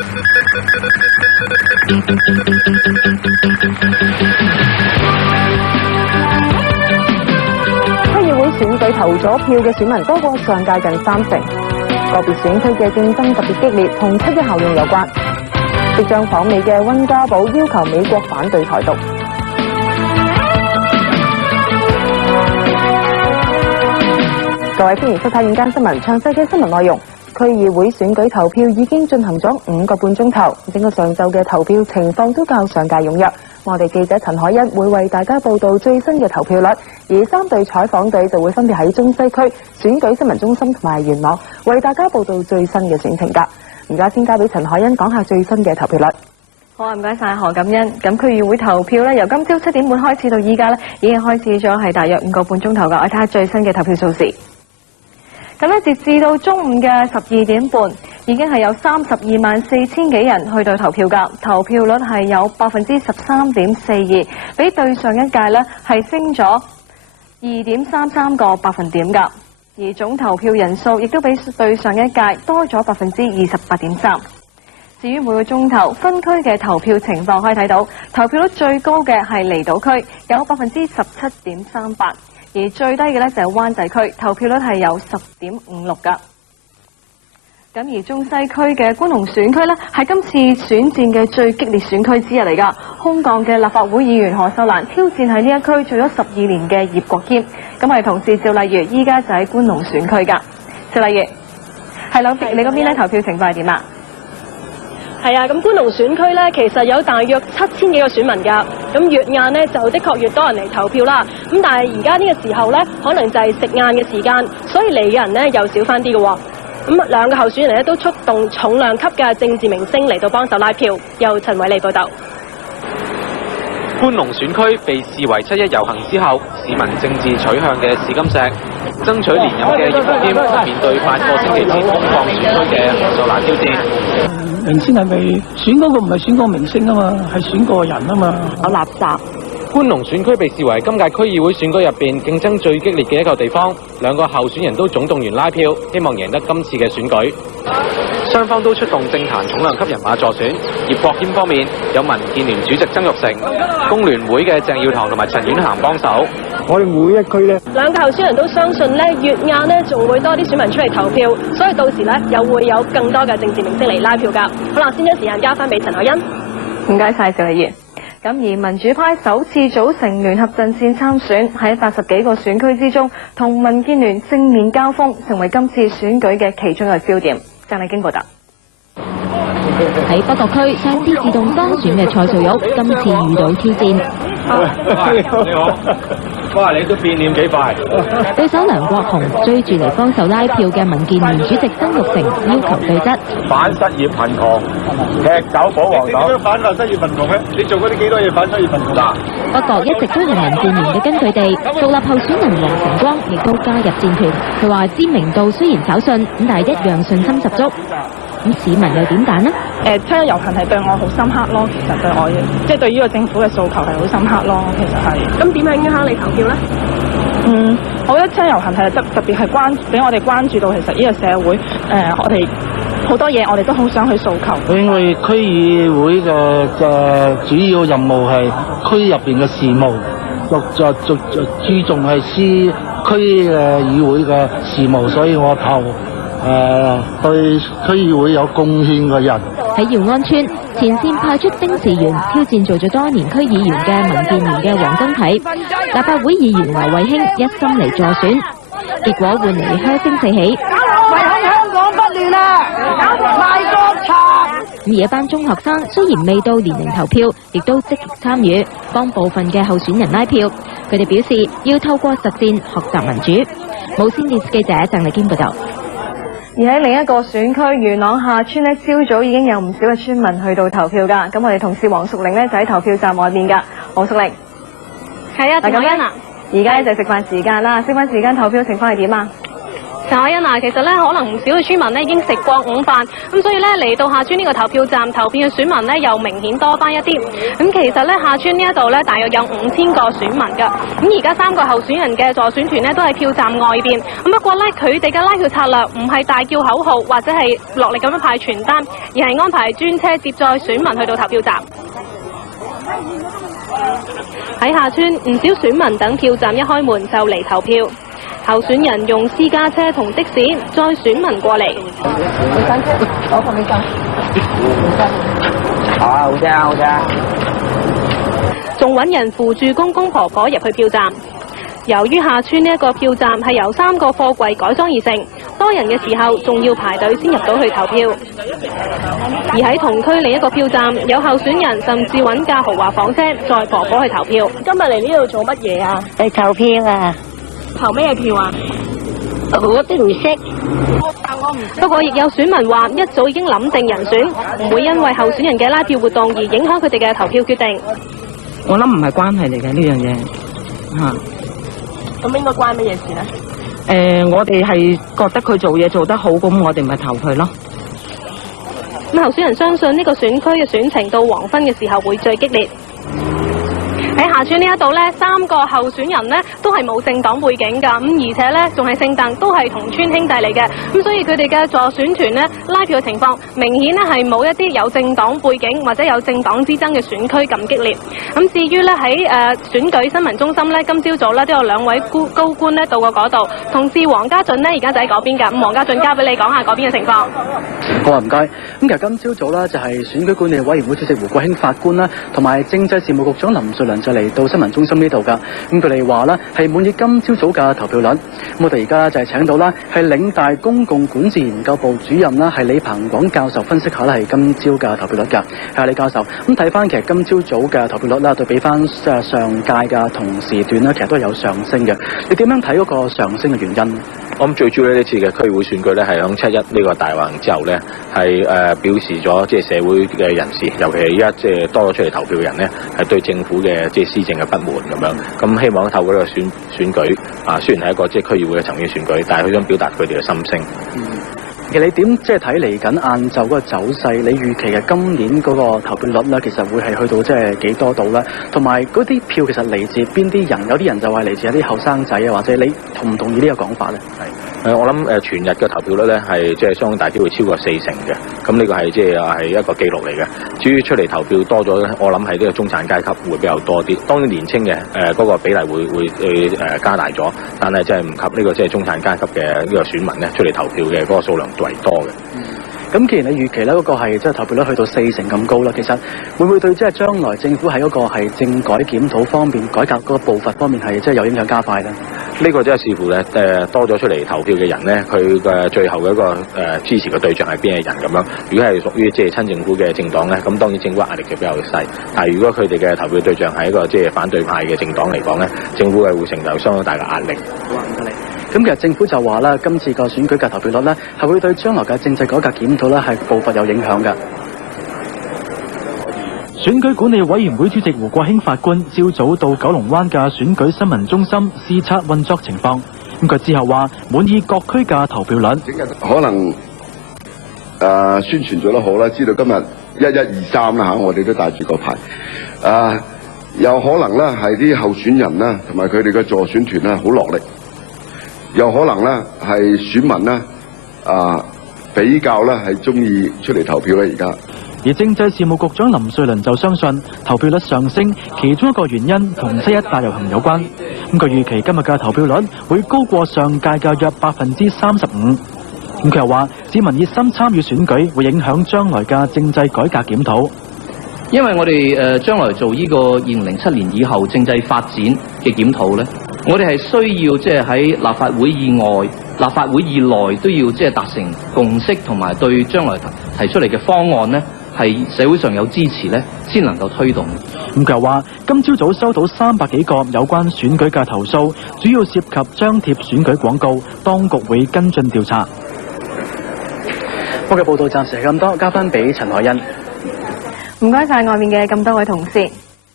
區議會選舉投咗票嘅選民多過上屆近30%，個別選區嘅競爭特別激烈，同七一效應有關。即將訪美嘅溫家寶要求美國反對台獨。各位，歡迎收睇午間新聞，詳細嘅新聞內容。區議會選舉投票已經進行咗5個半鐘頭，整個上晝嘅投票情況都較上屆踴躍。我哋記者陳海欣會為大家報道最新嘅投票率，而3隊採訪隊就會分別喺中西區選舉新聞中心同埋元朗為大家報道最新嘅選情㗎。而家先交俾陳海欣講下最新嘅投票率。好啊，唔該晒何錦欣。咁區議會投票咧，由今朝7點半開始到依家咧，已經開始咗係大約5個半鐘頭㗎。我睇下最新嘅投票數字。咁咧，截至到中午嘅12點半，已經係有324000幾人去到投票㗎，投票率係有13.42%，比對上一屆咧係升咗2.33個百分點㗎，而總投票人數亦都比對上一屆多咗28.3%。至於每個鐘頭分區嘅投票情況，可以睇到投票率最高嘅係離島區，有17.38%。而最低嘅咧就係灣仔區，投票率係有10.56㗎。咁而中西區嘅觀塘選區咧，係今次選戰嘅最激烈選區之一嚟㗎。空降嘅立法會議員何秀蘭挑戰喺呢一區做咗12年嘅葉國謙。咁我哋同事趙麗如依家就喺觀塘選區㗎。趙麗如，係啦，你嗰邊咧投票情況係點啊？係啊，咁觀塘選區咧，其實有大約7000幾個選民㗎。咁越晏呢，就的確越多人嚟投票啦。咁但係而家呢個時候咧，可能就係食晏嘅時間，所以嚟嘅人咧又少翻啲嘅喎。咁兩個候選人咧都出動重量級嘅政治明星嚟到幫手拉票。由陳偉利報導。觀塘選區被視為7·1遊行之後市民政治取向嘅試金石，爭取連任嘅葉國謙面對8個星期前空降選區嘅何秀蘭挑戰。明星係咪選嗰個唔係選個明星啊嘛，係選個人啊嘛。有垃圾。觀塘選區被視為今屆區議會選舉入邊競爭最激烈嘅一個地方，兩個候選人都總動員拉票，希望贏得今次嘅選舉。雙方都出動政壇重量級人馬助選。葉國謙方面有民建聯主席曾鈺成、工聯會嘅鄭耀棠同埋陳婉嫻幫手。我哋每一區咧，兩個候選人都相信咧，越晏呢仲會多啲選民出嚟投票，所以到時咧又會有更多嘅政治明星嚟拉票㗎。好啦，先將時間交翻俾陳海欣。唔該晒，趙麗如。咁而民主派首次組成聯合陣線參選，喺80幾個選區之中，同民建聯正面交鋒，成為今次選舉嘅其中一個焦點。鄭麗京報道。喺北角區上次自動當選嘅蔡素玉，今次遇到挑戰。你好，哇！你都變臉幾快。對手梁國雄追住嚟幫手拉票嘅民建聯主席曾鈺成要求對質。反失業貧窮，踢走保皇黨。點樣反失業貧窮咧？你做過啲幾多嘢反失業貧窮㗎？北角一直都係民建聯嘅根據地，獨立候選人黃成光亦都加入戰團。佢話知名度雖然稍遜，咁但係一樣信心十足。咁市民又點揀呢？7·1遊行係對我好深刻咯，其實對我即係對於個政府嘅訴求係好深刻咯，其實係。咁點樣影響你投票咧？我覺得7·1遊行係特別係俾我哋關注到，其實呢個社會我哋好多嘢我哋都好想去訴求。因為區議會嘅主要任務係區入邊嘅事務，注重係區嘅議會嘅事務，所以我投對區議會有貢獻嘅人。喺耀安村前線派出丁士元挑戰做咗多年區議員嘅民建聯嘅黃增啟，立法會議員劉慧卿一心嚟助選，結果換嚟噓聲四起。為香港不亂啊！賣國賊。而一班中學生雖然未到年齡投票，亦都積極參與，幫部分嘅候選人拉票。佢哋表示要透過實踐學習民主。無線電視記者鄭麗京報道。而喺另一個選區元朗下村呢，朝早已經有唔少嘅村民去到投票㗎。咁我哋同事黃淑玲呢，就喺投票站外面㗎。黃淑玲，係啊，大家好啊！而家就食飯時間啦，食飯時間投票情況係點啊？陳凱欣啊，其實咧可能唔少嘅村民咧已經食過午飯，咁所以咧嚟到下村呢個投票站投票嘅選民咧又明顯多翻一啲。咁其實咧下村呢一度咧大約有5000個選民㗎。咁而家3個候選人嘅助選團咧都喺票站外邊。咁不過咧佢哋嘅拉票策略唔係大叫口號或者係落力咁樣派傳單，而係安排專車接載選民去到投票站。喺下村，唔少選民等票站一開門就嚟投票。候選人用私家車同的士載選民過嚟。好嘅。仲揾人扶住公公婆婆入去票站。由於下村呢一個票站係由3個貨櫃改裝而成，多人嘅時候仲要排隊先入到去投票。而喺同區另一個票站，有候選人甚至揾架豪華房車載婆婆去投票。今日嚟呢度做乜嘢啊？去投票啊！投咩票啊？我都唔識。不過亦有選民話，一早已經諗定人選，唔會因為候選人嘅拉票活動而影響佢哋嘅投票決定。我諗唔係關係嚟嘅呢樣嘢嚇。咁應該關乜嘢事呢？我哋係覺得佢做嘢做得好，咁我哋咪投佢咯。咁候選人相信呢個選區嘅選情到黃昏嘅時候會最激烈。喺下村呢一度呢，3個候選人呢都係冇政黨背景㗎，咁而且呢仲係姓鄧，都係同村兄弟嚟嘅，咁所以佢哋嘅助選團呢拉票嘅情況明顯呢係冇一啲有政黨背景或者有政黨之爭嘅選區咁激烈。咁至於呢喺選舉新聞中心呢，今朝早呢都有2位高官呢到過嗰度，同事黃家俊呢而家就喺嗰邊㗎。咁黃家俊交俾你講下嗰邊嘅情況。好啊，唔該。咁其實今朝早啦，就係選舉管理委員會主席胡國興法官啦，同埋政制事務局長林瑞麟就嚟到新聞中心呢度㗎。咁佢哋話啦，係滿意今朝早嘅投票率。咁我哋而家就係請到啦，係嶺大公共管治研究部主任啦，係李彭廣教授分析下啦，係今朝嘅投票率㗎。係李教授，咁睇翻其實今朝早嘅投票率啦，對比翻上屆嘅同時段咧，其實都係有上升嘅。你點樣睇嗰個上升嘅原因？我諗最主要呢次嘅區議會選舉咧，係響7·1呢個大遊行之後咧，係表示咗即係社會嘅人士，尤其係依家即係多咗出嚟投票嘅人咧，係對政府嘅即係施政嘅不滿咁樣。咁希望透過呢個選舉啊，雖然係一個即係區議會嘅層面選舉，但係佢想表達佢哋嘅心聲。其實你點即係睇嚟緊晏晝嗰個走勢？你預期嘅今年嗰個投票率咧，其實會係去到即係幾多度咧？同埋嗰啲票其實嚟自邊啲人？有啲人就話嚟自一啲後生仔啊，或者你同唔同意呢個講法咧？我諗全日嘅投票率咧係即係相當大機會超過40%嘅，咁呢個係即係一個記錄嚟嘅。至於出嚟投票多咗咧，我諗係呢個中產階級會比較多啲。當然年青嘅嗰個比例會加大咗，但係即係唔及呢個即係中產階級嘅呢個選民咧出嚟投票嘅嗰個數量為多嘅。咁既然你預期咧嗰個係即係投票率去到40%咁高啦，其實會唔會對即係將來政府喺嗰個係政改檢討方面、改革嗰個步伐方面係即係有影響加快咧？呢個真係視乎咧多咗出嚟投票嘅人咧，佢嘅最後嘅一個支持嘅對象係邊嘅人咁樣。如果係屬於即係親政府嘅政黨咧，咁當然政府壓力就比較細。但係如果佢哋嘅投票對象係一個即係反對派嘅政黨嚟講咧，政府係會承受相當大嘅壓力。好啊，唔該你。咁其實政府就話啦，今次個選舉嘅投票率咧，係會對將來嘅政制改革檢討咧係步伐有影響㗎。選舉管理委員會主席胡國興法官朝早到九龍灣嘅選舉新聞中心視察運作情況。咁佢之後話滿意各區嘅投票率。可能宣傳做得好啦，知道今日1123啦嚇，我哋都帶住個牌。有可能咧係啲候選人啦，同埋佢哋嘅助選團咧好落力。有可能咧係選民咧比較咧係中意出嚟投票咧而家。而政制事務局長林瑞麟就相信投票率上升，其中一個原因同7·1大遊行有關。咁佢預期今日嘅投票率會高過上屆嘅約35%。咁佢又話市民熱心參與選舉，會影響將來嘅政制改革檢討。因為我哋將來做呢個2007年以後政制發展嘅檢討咧，我哋係需要即係喺立法會以外、立法會以內都要即係達成共識，同埋對將來提出嚟嘅方案咧係社會上有支持咧，先能夠推動。咁佢又話，今朝早收到300幾個有關選舉嘅投訴，主要涉及張貼選舉廣告，當局會跟進調查。我嘅報道暫時係咁多，交翻俾陳凱欣。唔該晒外面嘅咁多位同事。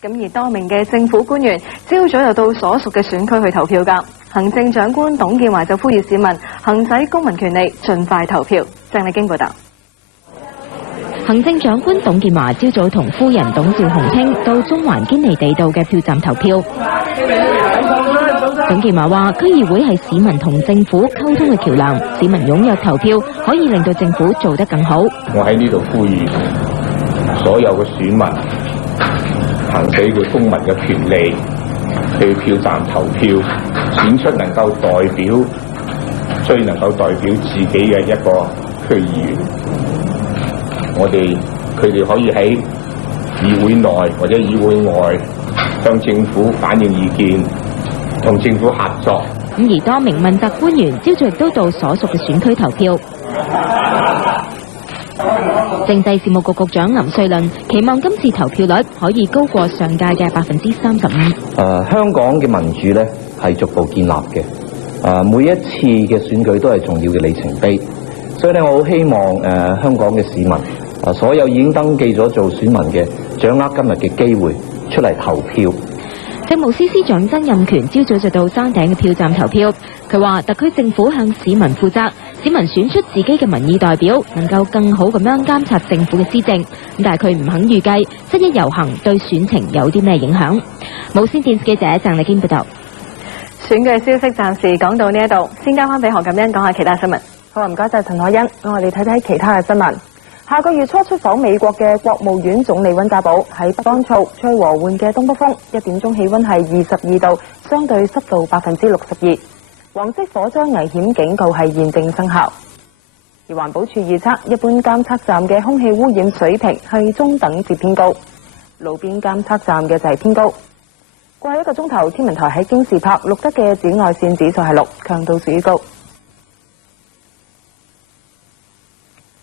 咁而多名嘅政府官員朝早又到所屬嘅選區去投票㗎。行政長官董建華就呼籲市民行使公民權利，盡快投票。鄭麗京報道。行政長官董建華朝早同夫人董趙洪卿到中環堅尼地道嘅票站投票。董建華話：區議會係市民同政府溝通嘅橋梁，市民踴躍投票可以令到政府做得更好。我喺呢度呼籲所有嘅選民行使佢公民嘅權利，去票站投票，選出能夠最能夠代表自己嘅一個區議員。佢哋可以喺議會內或者議會外向政府反映意見，同政府合作。而多名問責官員朝早亦都到所屬嘅選區投票。政制事務局局長林瑞麟期望今次投票率可以高過上屆嘅35%。香港嘅民主呢係逐步建立嘅。每一次嘅選舉都係重要嘅里程碑，所以咧我好希望香港嘅市民，所有已經登記咗做選民嘅，掌握今日嘅機會出嚟投票。政務司司長曾蔭權朝早就到山頂嘅票站投票，佢話特區政府向市民負責，市民選出自己嘅民意代表，能夠更好咁樣監察政府嘅施政。但係佢唔肯預計7一遊行對選情有啲咩影響。無線電視記者鄭麗堅報道。選舉消息暫時講到呢一度，先交翻俾何錦欣講下其他新聞。好，唔該晒陳凱欣。我哋睇睇其他嘅新聞。下個月初出訪美國嘅國務院總理溫家寶喺北乾燥、吹和緩嘅東北風，1點鐘氣溫係22度，相對濕度62%。黃色火災危險警告係現正生效。而環保署預測，一般監測站嘅空氣污染水平係中等至偏高，路邊監測站嘅就係偏高。過去1個鐘頭，天文台喺京士柏錄得嘅紫外線指數係6，強度屬於高。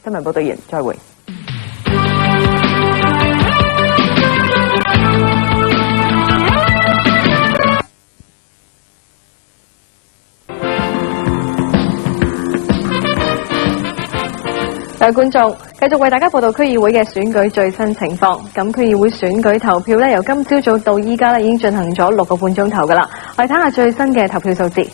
新聞報道完，再會。各位觀眾，繼續為大家報道區議會嘅選舉最新情況。咁區議會選舉投票咧，由今朝早到依家咧，已經進行咗6個半鐘頭噶啦。我哋睇下最新嘅投票數字。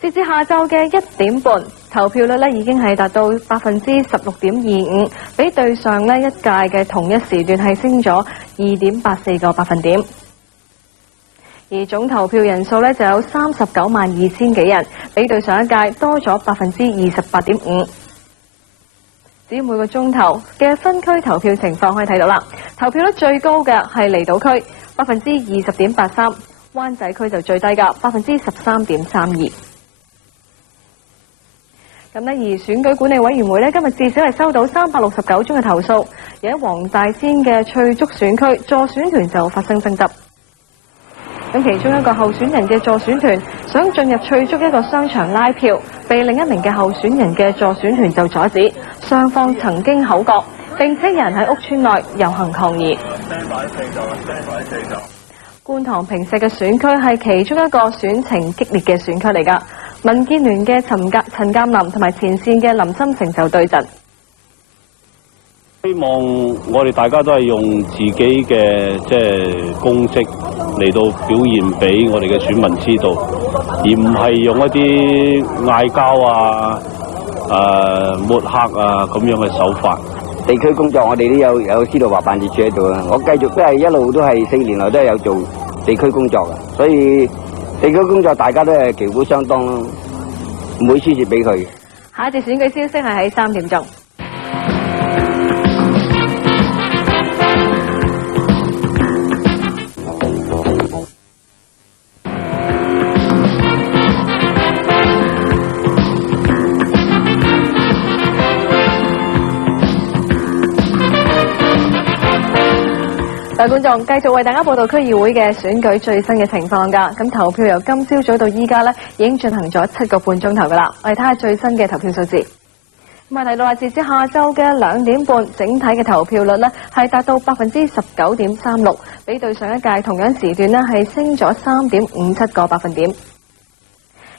截至下晝嘅1點半，投票率咧已經係達到16.25%，比對上呢一屆嘅同一時段係升咗2.84個百分點。而總投票人數咧就有392000幾人，比對上一屆多咗28.5%。至於每個鐘頭嘅分區投票情況可以睇到啦，投票率最高嘅係離島區20.83%，灣仔區就最低㗎13.32%。咁呢，而選舉管理委員會呢，今日至少係收到369宗嘅投訴，而喺黃大仙嘅翠竹選區助選團就發生爭執。咁其中一個候選人嘅助選團想進入翠竹一個商場拉票，被另一名嘅候選人嘅助選團就阻止，雙方曾經口角，並且有人喺屋邨內遊行抗議。觀塘坪石嘅選區係其中一個選情激烈嘅選區嚟㗎。民建聯嘅陳鑑林同埋前線嘅林心成就對陣。希望我哋大家都係用自己嘅功績嚟到表現俾我哋嘅選民知道，而唔係用一啲嗌交啊、抹黑啊咁樣嘅手法。地區工作我哋都有司徒華辦事處喺度啊，我繼續都係一路都係4年來都係有做地區工作嘅，所以地區工作大家都係旗鼓相當咯，唔會輸蝕俾佢。下一節選舉消息係喺3點鐘。各位觀眾，繼續為大家報道區議會嘅選舉最新嘅情況㗎。咁投票由今朝早到依家咧，已經進行咗7個半鐘頭㗎啦。我哋睇下最新嘅投票數字。咁啊，睇到話截至下晝嘅2點半，整體嘅投票率咧係達到19.36%，比對上一屆同樣時段咧係升咗3.57個百分點。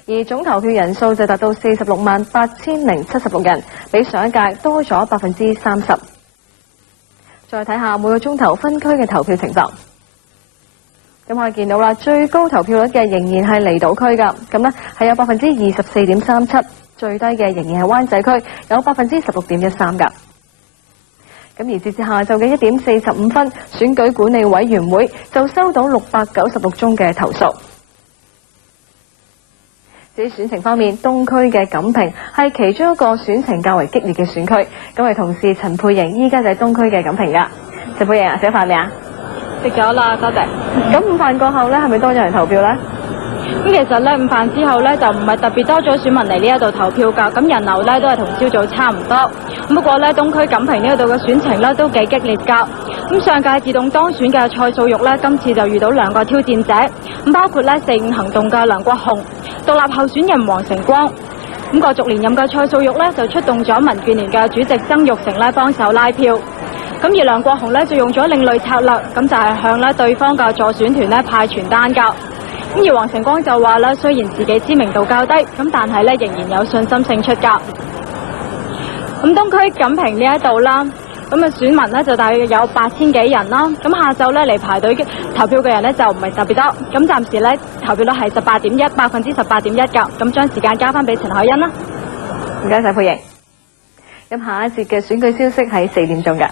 而總投票人數就達到468076人，比上一屆多咗30%。再睇下每個鐘頭分區嘅投票情況。咁我哋見到啦，最高投票率嘅仍然係離島區㗎，咁呢係有24.37%，最低嘅仍然係灣仔區，有16.13%㗎。咁而截至下晝嘅1點45分，選舉管理委員會就收到696宗嘅投訴。至於選情方面，東區嘅錦屏係其中一個選情較為激烈嘅選區。咁我哋同事陳佩瑩依家就喺東區嘅錦屏㗎。陳佩瑩啊，食咗飯未啊？食咗啦，多謝。咁午飯過後咧，係咪多咗人投票咧？咁其實咧，午飯之後咧就唔係特別多咗選民嚟呢一度投票㗎，咁人流咧都係同朝早差唔多。不過咧，東區錦屏呢一度嘅選情咧都幾激烈㗎。咁上屆自動當選嘅蔡素玉咧，今次就遇到2個挑戰者，咁包括咧4五行動嘅梁國雄、獨立候選人黃成光。咁角逐連任嘅蔡素玉咧就出動咗民建聯嘅主席曾鈺成咧幫手拉票。咁而梁國雄咧就用咗另類策略，咁就係向咧對方嘅助選團咧派傳單㗎。咁而黃成光就話咧，雖然自己知名度較低，咁但係咧仍然有信心勝出㗎。咁東區錦屏呢一度啦，咁啊選民咧就大約有8000幾人啦。咁下晝咧嚟排隊投票嘅人咧就唔係特別多。咁暫時咧投票率係18.1%㗎。咁將時間交翻俾陳海欣啦。唔該晒佩瑩。咁下一節嘅選舉消息喺4點鐘㗎。